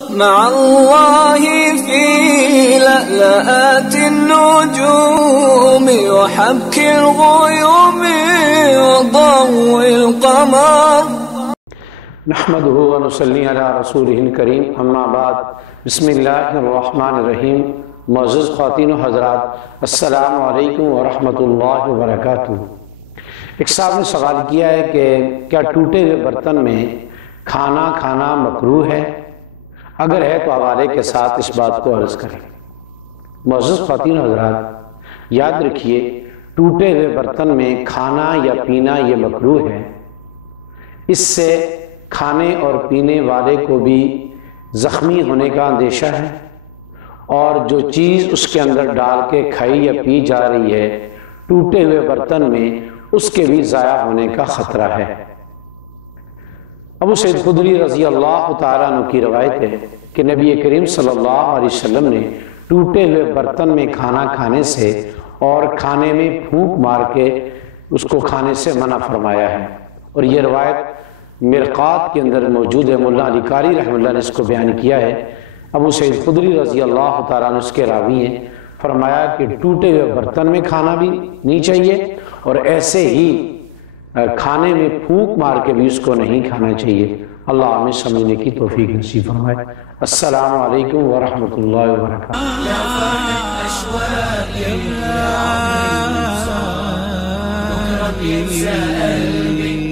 مع الله في لألآت النجوم وحبك الغيوم وضوء القمر نحمده ونصلي على رسوله الكريم اما بعد بسم اللہ الرحمن الرحیم۔ معزز خواتین و حضرات، السلام علیکم ورحمۃ اللہ وبرکاتہ۔ ایک صاحب نے سوال کیا ہے کہ کیا ٹوٹے ہوئے برتن میں کھانا کھانا مکروہ ہے؟ اگر ہے تو حوالے کے ساتھ اس بات کو عرض کریں۔ معزز خواتین و حضرات، یاد رکھیے ٹوٹے ہوئے برتن میں کھانا یا پینا یہ مکروہ ہے۔ اس سے کھانے اور پینے والے کو بھی زخمی ہونے کا اندیشہ ہے، اور جو چیز اس کے اندر ڈال کے کھائی یا پی جا رہی ہے ٹوٹے ہوئے برتن میں، اس کے بھی ضائع ہونے کا خطرہ ہے۔ ابو سعید خدری رضی اللہ تعالیٰ عنہ کی روایت ہے کہ نبی کریم صلی اللہ علیہ وسلم نے ٹوٹے ہوئے برتن میں کھانا کھانے سے اور کھانے میں پھونک مار کے اس کو کھانے سے منع فرمایا ہے، اور یہ روایت مرقات کے اندر موجود ہے۔ مولا علی قاری رحمہ اللہ نے اس کو بیان کیا ہے۔ ابو سعید خدری رضی اللہ تعالیٰ عنہ اس کے راوی ہیں، فرمایا کہ ٹوٹے ہوئے برتن میں کھانا بھی نہیں چاہیے، اور ایسے ہی کھانے میں پھونک مار کے بھی اس کو نہیں کھانا چاہیے۔ اللہ ہمیں سمجھنے کی توفیق نصیب فرمائے۔ السلام علیکم ورحمۃ اللہ وبرکاتہ۔ بكرة بيتسأل